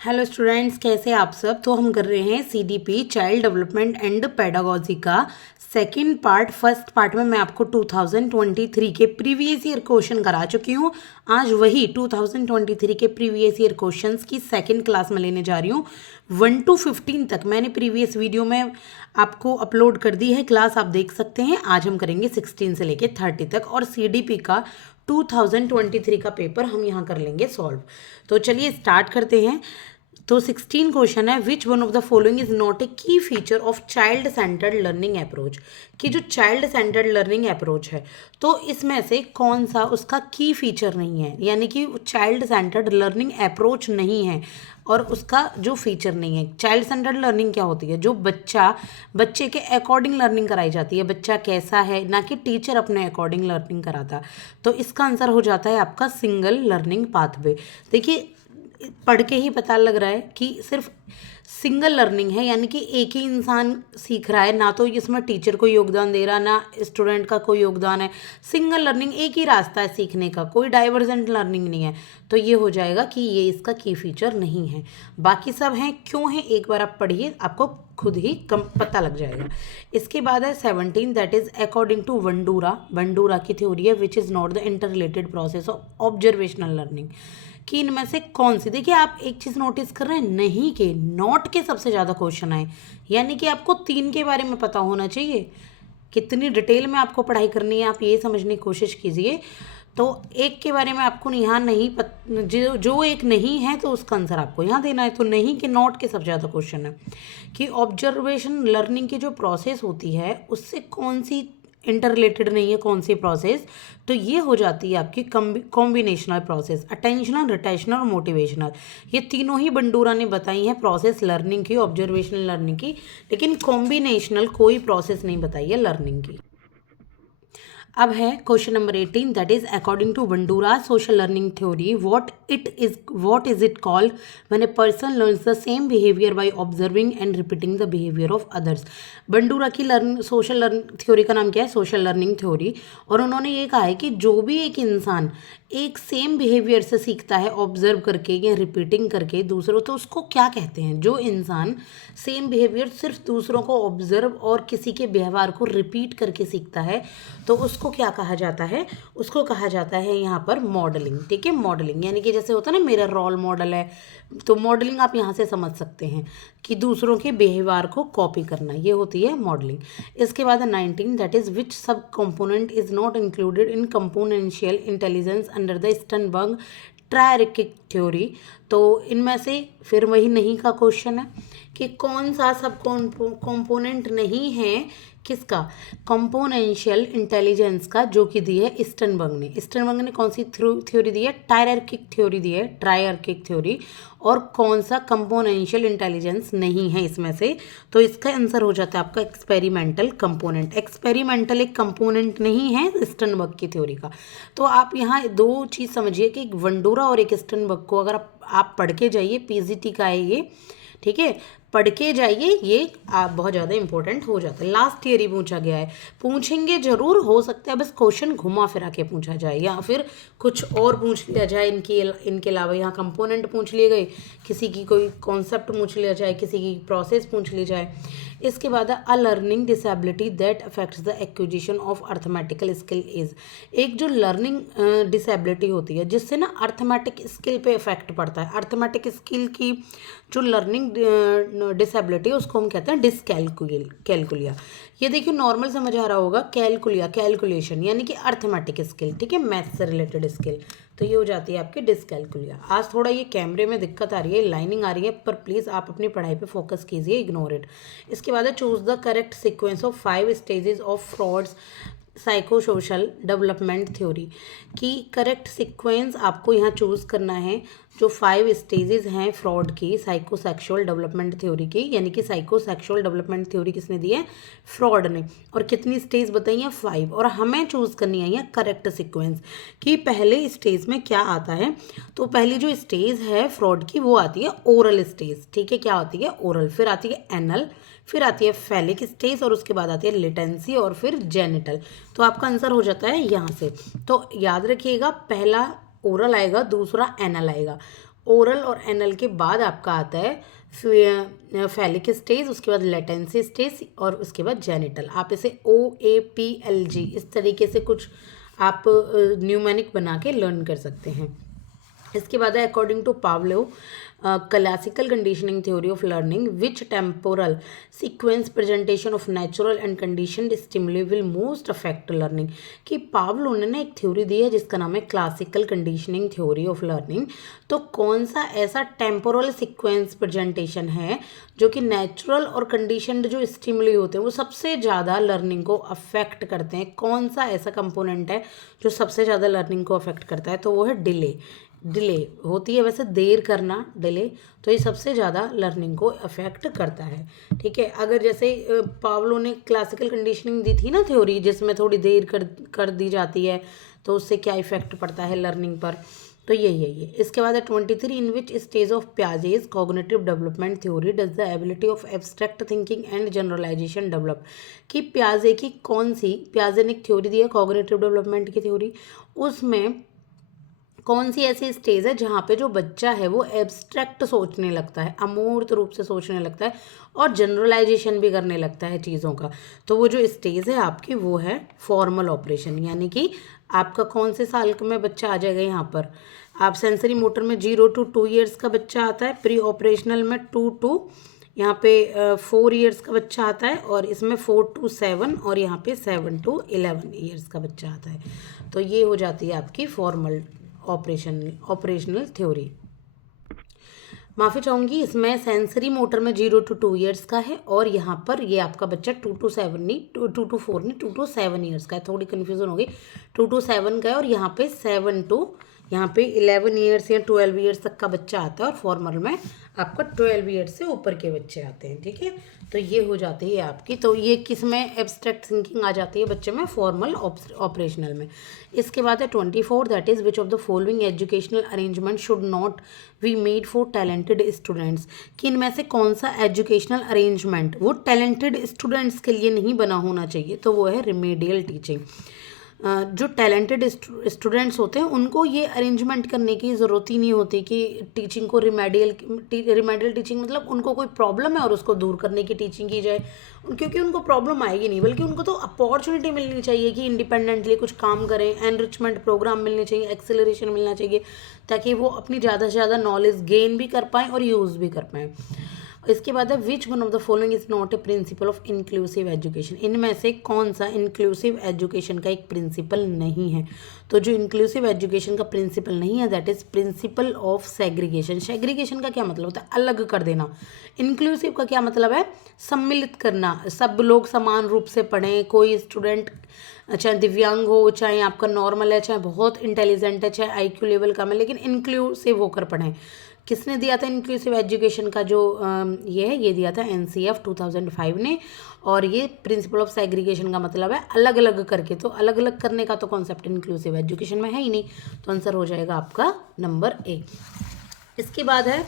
Hello students, कैसे आप सब। तो हम कर रहे हैं CDP child development and pedagogy का सेकंड पार्ट। फर्स्ट पार्ट में मैं आपको 2023 के प्रीवियस ईयर क्वेश्चन करा चुकी हूँ। आज वही 2023 के प्रीवियस ईयर क्वेश्चंस की सेकंड क्लास में लेने जा रही हूँ। 1 to 15 तक मैंने प्रीवियस वीडियो में आपको अपलोड कर दी है क्लास, आप देख सकते हैं। आज हम करेंगे 16 से लेके 30 तक और सीडीपी का 2023 का पेपर हम यहाँ कर लेंगे सॉल्व। तो चलिए स्टार्ट करते हैं। तो 16 क्वेश्चन है, which one of the following is not a key feature of child centred learning approach. कि जो चाइल्ड सेंटर्ड लर्निंग अप्रोच है तो इसमें से कौन सा उसका की फीचर नहीं है, यानी कि चाइल्ड सेंटर्ड लर्निंग अप्रोच नहीं है और उसका जो फीचर नहीं है। चाइल्ड सेंटर्ड लर्निंग क्या होती है? जो बच्चे के अकॉर्डिंग लर्निंग कराई जाती है, बच्चा कैसा है, ना कि टीचर अपने अकॉर्डिंग लर्निंग कराता। तो इसका आंसर हो जाता है आपका सिंगल लर्निंग पाथवे। देखिए, पढ़ के ही पता लग रहा है कि सिर्फ सिंगल लर्निंग है, यानी कि एक ही इंसान सीख रहा है, ना तो इसमें टीचर कोई योगदान दे रहा, ना स्टूडेंट का कोई योगदान है। सिंगल लर्निंग, एक ही रास्ता है सीखने का, कोई डाइवर्जेंट लर्निंग नहीं है। तो ये हो जाएगा कि ये इसका की फीचर नहीं है। बाकी सब हैं, क्यों है एक बार आप पढ़िए, आपको खुद ही कम पता लग जाएगा। इसके बाद है 17, that is according to Bandura की थ्योरी है, which is not the interrelated process of observational learning. कि इनमें से कौन सी, देखिए आप एक चीज़ नोटिस कर रहे हैं, नहीं के नॉट के सबसे ज़्यादा क्वेश्चन आए, यानी कि आपको 3 के बारे में पता होना चाहिए। कितनी डिटेल में आपको पढ़ाई करनी है आप ये समझने की कोशिश कीजिए। तो एक के बारे में आपको यहाँ नहीं जो एक नहीं है तो उसका आंसर आपको यहाँ देना है। तो नहीं के नॉट के सबसे ज़्यादा क्वेश्चन है कि ऑब्जर्वेशन लर्निंग की जो प्रोसेस होती है उससे कौन सी इंटर रिलेटेड नहीं है, कौन सी प्रोसेस। तो ये हो जाती है आपकी कॉम्बिनेशनल प्रोसेस, अटेंशनल, रिटेंशनल और मोटिवेशनल। ये तीनों ही बंडूरा ने बताई है प्रोसेस लर्निंग की, ऑब्जर्वेशनल लर्निंग की, लेकिन कॉम्बिनेशनल कोई प्रोसेस नहीं बताई है लर्निंग की। अब है question number 18, that is according to Bandura social learning theory what is it called when a person learns the same behaviour by observing and repeating the behaviour of others. Bandura की social learning theory का नाम क्या है? Social learning theory. और उन्होंने ये कहा है कि जो भी एक इंसान एक सेम बिहेवियर से सीखता है ऑब्जर्व करके या रिपीटिंग करके दूसरों, तो उसको क्या कहते हैं? जो इंसान सेम बिहेवियर सिर्फ दूसरों को ऑब्जर्व और किसी के व्यवहार को रिपीट करके सीखता है तो उसको क्या कहा जाता है? उसको कहा जाता है यहाँ पर मॉडलिंग। ठीक है, मॉडलिंग यानी कि जैसे होता है ना, मेरा रोल मॉडल है, तो मॉडलिंग आप यहाँ से समझ सकते हैं कि दूसरों के बिहेवियर को कॉपी करना, ये होती है मॉडलिंग। इसके बाद 19, that is which sub component is not included in componential intelligence under the Sternberg triarchic theory. तो इनमें से फिर वही नहीं का क्वेश्चन है कि कौन सा सब कंपोनेंट नहीं है, किसका? कंपोनेंशियल इंटेलिजेंस का, जो कि दी है स्टर्नबर्ग ने कौन सी थ्योरी दी है? ट्रायर्किक थ्योरी दी है, ट्रायर्किक थ्योरी। और कौन सा कंपोनेंशियल इंटेलिजेंस नहीं है इसमें से? तो इसका आंसर हो जाता है आपका एक्सपेरिमेंटल कंपोनेंट। एक्सपेरिमेंटल एक कंपोनेंट नहीं है स्टर्नबर्ग की थ्योरी का। तो आप यहाँ दो चीज़ समझिए कि एक बंडूरा और एक स्टर्नबर्ग को अगर आप पढ़ के जाइए, पीजीटी का है ये, ठीक है, पढ़ के जाइए, ये आप बहुत ज़्यादा इंपॉर्टेंट हो जाता है। लास्ट ईयर ही पूछा गया है, पूछेंगे जरूर, हो सकता है बस क्वेश्चन घुमा फिरा के पूछा जाए या फिर कुछ और पूछ लिया जाए इनके अलावा। यहाँ कंपोनेंट पूछ लिए गए, किसी की कोई कॉन्सेप्ट पूछ लिया जाए, किसी की प्रोसेस पूछ ली जाए। इसके बाद a learning disability that affects the acquisition of arithmetical skill is. एक जो लर्निंग डिसेबिलिटी होती है जिससे ना अर्थमेटिक स्किल पे इफेक्ट पड़ता है, अर्थमेटिक स्किल की जो लर्निंग डिसेबिलिटी है उसको हम कहते हैं डिसकैलकुलिया। ये देखिए नॉर्मल समझ आ रहा होगा, कैलकुलिया कैलकुलेशन यानी कि अर्थमेटिक स्किल, ठीक है, मैथ से रिलेटेड स्किल। तो ये हो जाती है आपकी डिसकैलकुलिया। आज थोड़ा ये कैमरे में दिक्कत आ रही है, लाइनिंग आ रही है, पर प्लीज़ आप अपनी पढ़ाई पे फोकस कीजिए, इग्नोर इट। इसके बाद है choose the correct sequence of 5 stages of frauds psycho social development theory. की करेक्ट सीक्वेंस आपको यहाँ चूज़ करना है। जो 5 स्टेजेस हैं फ्रॉड की साइको सेक्सुअल डेवलपमेंट थ्योरी की, यानी कि साइको सेक्सुअल डेवलपमेंट थ्योरी किसने दी है? फ्रॉड ने। और कितनी स्टेज बताई है? 5। और हमें चूज़ करनी है यहाँ करेक्ट सीक्वेंस कि पहले स्टेज में क्या आता है। तो पहली जो स्टेज है फ्रॉड की वो आती है ओरल स्टेज, ठीक है, क्या होती है? ओरल। फिर आती है एनल, फिर आती है फैलिक स्टेज और उसके बाद आती है लेटेंसी और फिर जेनिटल। तो आपका आंसर हो जाता है यहाँ से। तो याद रखिएगा, पहला ओरल आएगा, दूसरा एनल आएगा। ओरल और एनल के बाद आपका आता है फैलिक स्टेज, उसके बाद लेटेंसी स्टेज और उसके बाद जेनिटल। आप इसे OAPLG इस तरीके से कुछ आप न्यूमेरिक बना के लर्न कर सकते हैं। इसके बाद है according to Pavlov classical conditioning theory of learning which temporal sequence presentation of natural and conditioned stimuli will most affect learning. कि पावलोव ने एक थ्योरी दी है जिसका नाम है classical conditioning theory of learning. तो कौन सा ऐसा टेम्पोरल सीक्वेंस प्रेजेंटेशन है जो कि नेचुरल और कंडीशनड जो स्टिमुली होते हैं वो सबसे ज़्यादा लर्निंग को अफेक्ट करते हैं? कौन सा ऐसा कंपोनेंट है जो सबसे ज़्यादा लर्निंग को अफेक्ट करता है? तो वो है डिले। डिले होती है वैसे देर करना, डिले, तो ये सबसे ज़्यादा लर्निंग को अफेक्ट करता है। ठीक है, अगर जैसे पावलो ने क्लासिकल कंडीशनिंग दी थी ना थ्योरी, जिसमें थोड़ी देर कर दी जाती है, तो उससे क्या इफेक्ट पड़ता है लर्निंग पर, तो यही है ये। इसके बाद है 23 in which stage of Piaget's cognitive development theory does the ability of abstract thinking and generalisation develop. कि पियाजे की कौन सी, पियाजे ने एक थ्योरी दी है कॉग्निटिव डेवलपमेंट की थ्योरी, उसमें कौन सी ऐसी स्टेज है जहाँ पे जो बच्चा है वो एब्स्ट्रैक्ट सोचने लगता है, अमूर्त रूप से सोचने लगता है और जनरलाइजेशन भी करने लगता है चीज़ों का। तो वो जो स्टेज है आपकी वो है फॉर्मल ऑपरेशन। यानी कि आपका कौन से साल में बच्चा आ जाएगा यहाँ पर, आप सेंसरी मोटर में 0 to 2 ईयर्स का बच्चा आता है, प्री ऑपरेशनल में 2 to यहाँ पे 4 ईयर्स का बच्चा आता है, और इसमें 4 to 7 और यहाँ पे 7 to 11 ईयर्स का बच्चा आता है। तो ये हो जाती है आपकी फॉर्मल ऑपरेशनल थ्योरी। माफ़ी चाहूँगी, इसमें सेंसरी मोटर में 0 to 2 ईयर्स का है, और यहाँ पर ये आपका बच्चा 2 to 7 नहीं, 2 to 4 नहीं, 2 to 7 ईयर्स का है। थोड़ी कन्फ्यूजन होगी, 2 to 7 का है, और यहाँ पे 7 to यहाँ पे 11 ईयर्स या 12 ईयर्स तक का बच्चा आता है, और फॉर्मल में आपका 12 ईयर्स से ऊपर के बच्चे आते हैं। ठीक है, तो ये हो जाती है आपकी, तो ये किस में एब्स्ट्रैक्ट थिंकिंग आ जाती है बच्चे में, फॉर्मल ऑपरेशनल में। इसके बाद है 24 that is which of the following educational arrangement should not be made for talented students. कि इनमें से कौन सा एजुकेशनल अरेंजमेंट वो टैलेंटेड स्टूडेंट्स के लिए नहीं बना होना चाहिए? तो वो है रिमेडियल टीचिंग। जो टैलेंटेड स्टूडेंट्स होते हैं उनको ये अरेंजमेंट करने की ज़रूरत ही नहीं होती कि टीचिंग को रिमेडियल टीचिंग मतलब उनको कोई प्रॉब्लम है और उसको दूर करने की टीचिंग की जाए, क्योंकि उनको प्रॉब्लम आएगी नहीं, बल्कि उनको तो अपॉर्चुनिटी मिलनी चाहिए कि इंडिपेंडेंटली कुछ काम करें, एनरिचमेंट प्रोग्राम मिलने चाहिए, एक्सेलरेशन मिलना चाहिए, ताकि वो अपनी ज़्यादा से ज़्यादा नॉलेज गेन भी कर पाएँ और यूज़ भी कर पाएँ। इसके बाद है which one of the following is not A principle of inclusive education. इनमें से कौन सा इंक्लूसिव एजुकेशन का एक प्रिंसिपल नहीं है? तो जो इंक्लूसिव एजुकेशन का प्रिंसिपल नहीं है that is principle of segregation. Segregation का क्या मतलब होता है? अलग कर देना। इंक्लूसिव का क्या मतलब है? सम्मिलित करना, सब लोग समान रूप से पढ़ें, कोई स्टूडेंट चाहे दिव्यांग हो, चाहे आपका नॉर्मल है, चाहे बहुत इंटेलिजेंट है, चाहे IQ लेवल कम है, लेकिन इंक्लूसिव होकर पढ़ें। किसने दिया था इंक्लूसिव एजुकेशन का जो ये दिया था NCF 2005 ने। और ये प्रिंसिपल ऑफ सेग्रीगेशन का मतलब है अलग अलग करके, तो अलग अलग करने का तो कॉन्सेप्ट इंक्लूसिव एजुकेशन में है ही नहीं, तो आंसर हो जाएगा आपका नंबर A। इसके बाद है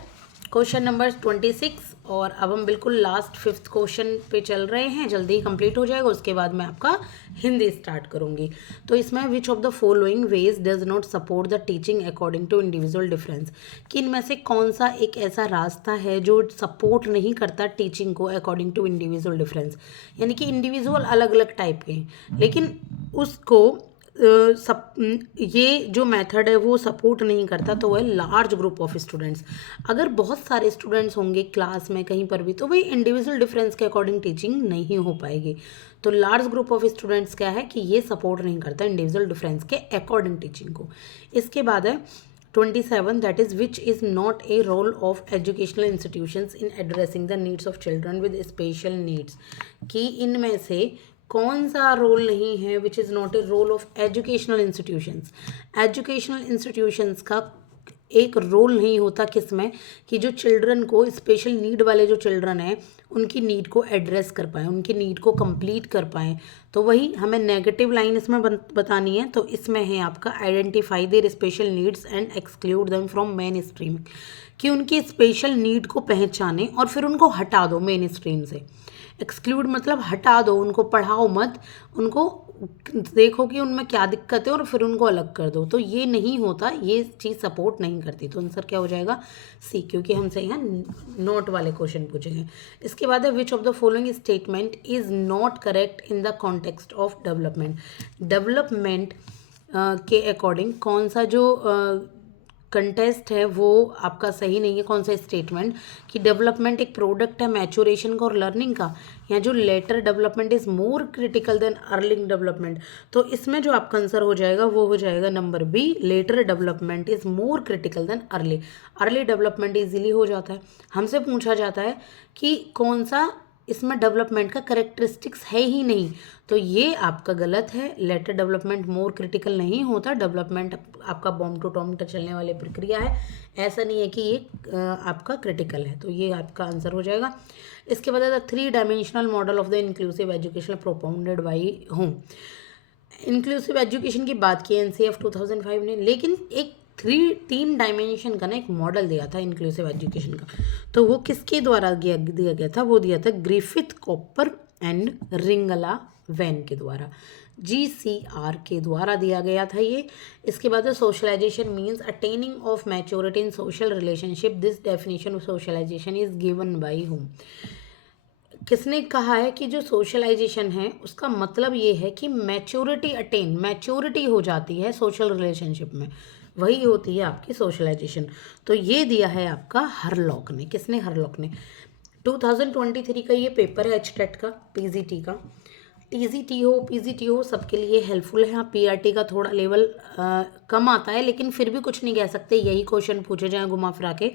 क्वेश्चन नंबर 26, और अब हम बिल्कुल लास्ट 5th क्वेश्चन पे चल रहे हैं, जल्दी ही कंप्लीट हो जाएगा, उसके बाद मैं आपका हिंदी स्टार्ट करूंगी। तो इसमें which of the following ways does not support the teaching according to individual difference. कि इनमें से कौन सा एक ऐसा रास्ता है जो सपोर्ट नहीं करता टीचिंग को अकॉर्डिंग टू इंडिविजुअल डिफरेंस? यानी कि इंडिविजुअल अलग अलग टाइप के हैं, लेकिन उसको ये जो मेथड है वो सपोर्ट नहीं करता, तो वह लार्ज ग्रुप ऑफ स्टूडेंट्स। अगर बहुत सारे स्टूडेंट्स होंगे क्लास में कहीं पर भी, तो भाई इंडिविजुअल डिफरेंस के अकॉर्डिंग टीचिंग नहीं हो पाएगी। तो लार्ज ग्रुप ऑफ स्टूडेंट्स क्या है कि ये सपोर्ट नहीं करता इंडिविजुअल डिफरेंस के अकॉर्डिंग टीचिंग को। इसके बाद है 27 that is which is not a role of educational institutions in addressing the needs of children with special needs. कि इनमें से कौन सा रोल नहीं है which is not a role of educational institutions. Educational institutions का एक रोल नहीं होता किस में, कि जो चिल्ड्रन को स्पेशल नीड वाले जो चिल्ड्रन हैं उनकी नीड को एड्रेस कर पाएँ, उनकी नीड को कंप्लीट कर पाएँ। तो वही हमें नेगेटिव लाइन इसमें बतानी है, तो इसमें है आपका identify their special needs and exclude them from main stream. कि उनकी स्पेशल नीड को पहचाने और फिर उनको हटा दो मेन स्ट्रीम से। एक्सक्लूड मतलब हटा दो, उनको पढ़ाओ मत, उनको देखो कि उनमें क्या दिक्कत है और फिर उनको अलग कर दो, तो ये नहीं होता, ये चीज़ सपोर्ट नहीं करती। तो आंसर क्या हो जाएगा? सी, क्योंकि हमसे यहाँ नोट वाले क्वेश्चन पूछेंगे। इसके बाद है विच of the following statement is not correct in the context of development. Development के अकॉर्डिंग कौन सा जो कंटेस्ट है वो आपका सही नहीं है। कौन सा स्टेटमेंट कि डेवलपमेंट एक प्रोडक्ट है मैच्योरेशन का और लर्निंग का, या जो later development is more critical than early development. तो इसमें जो आपका आंसर हो जाएगा वो हो जाएगा number B, later development is more critical than early. Early development easily हो जाता है। हमसे पूछा जाता है कि कौन सा इसमें डेवलपमेंट का करेक्टरिस्टिक्स है ही नहीं, तो ये आपका गलत है। लेटर डेवलपमेंट मोर क्रिटिकल नहीं होता। डेवलपमेंट आपका बॉम्ब टू टॉम चलने वाली प्रक्रिया है, ऐसा नहीं है कि ये आपका क्रिटिकल है। तो ये आपका आंसर हो जाएगा। इसके बाद the 3 dimensional model of the inclusive education propounded by home. Inclusive education की बात की एनसीएफ 2005 ने, लेकिन एक 3 डायमेंशन का ना एक मॉडल दिया था इंक्लूसिव एजुकेशन का। तो वो किसके द्वारा दिया गया था? वो दिया था ग्रिफिथ, कॉपर एंड रिंगला वैन के द्वारा, GCR के द्वारा दिया गया था ये। इसके बाद socialization means attaining of maturity in social relationship. This definition of socialization is given by Home. किसने कहा है कि जो सोशलाइजेशन है उसका मतलब ये है कि मैच्योरिटी हो जाती है सोशल रिलेशनशिप में, वही होती है आपकी सोशलाइजेशन। तो ये दिया है आपका हरलॉक ने। किसने? हरलॉक ने। 2023 का ये पेपर है HTET का, PGT का। TGT हो PGT हो सबके लिए हेल्पफुल है। हाँ, PRT का थोड़ा लेवल कम आता है, लेकिन फिर भी कुछ नहीं कह सकते, यही क्वेश्चन पूछे जाएँ घुमा फिरा के।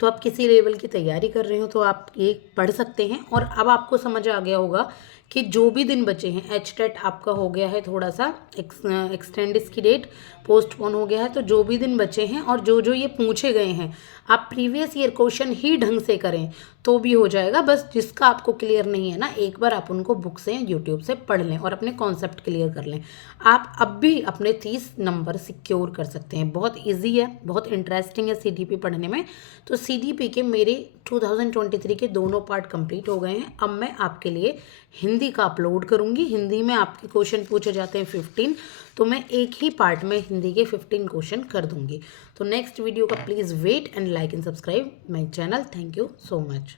तो आप किसी लेवल की तैयारी कर रहे हो तो आप ये पढ़ सकते हैं। और अब आपको समझ आ गया होगा कि जो भी दिन बचे हैं, HTET आपका हो गया है थोड़ा सा एक्सटेंड, इसकी डेट पोस्टपोन हो गया है। तो जो भी दिन बचे हैं और जो जो ये पूछे गए हैं आप प्रीवियस ईयर क्वेश्चन ही ढंग से करें तो भी हो जाएगा। बस जिसका आपको क्लियर नहीं है ना, एक बार आप उनको बुक से यूट्यूब से पढ़ लें और अपने कॉन्सेप्ट क्लियर कर लें। आप अब भी अपने 30 नंबर सिक्योर कर सकते हैं। बहुत इजी है, बहुत इंटरेस्टिंग है CDP पढ़ने में। तो CDP के मेरे 2023 के दोनों पार्ट कंप्लीट हो गए हैं। अब मैं आपके लिए हिंदी का अपलोड करूँगी। हिंदी में आपके क्वेश्चन पूछे जाते हैं 15, तो मैं एक ही पार्ट में हिंदी के 15 क्वेश्चन कर दूंगी। तो नेक्स्ट वीडियो का please wait and like and subscribe my channel. Thank you so much.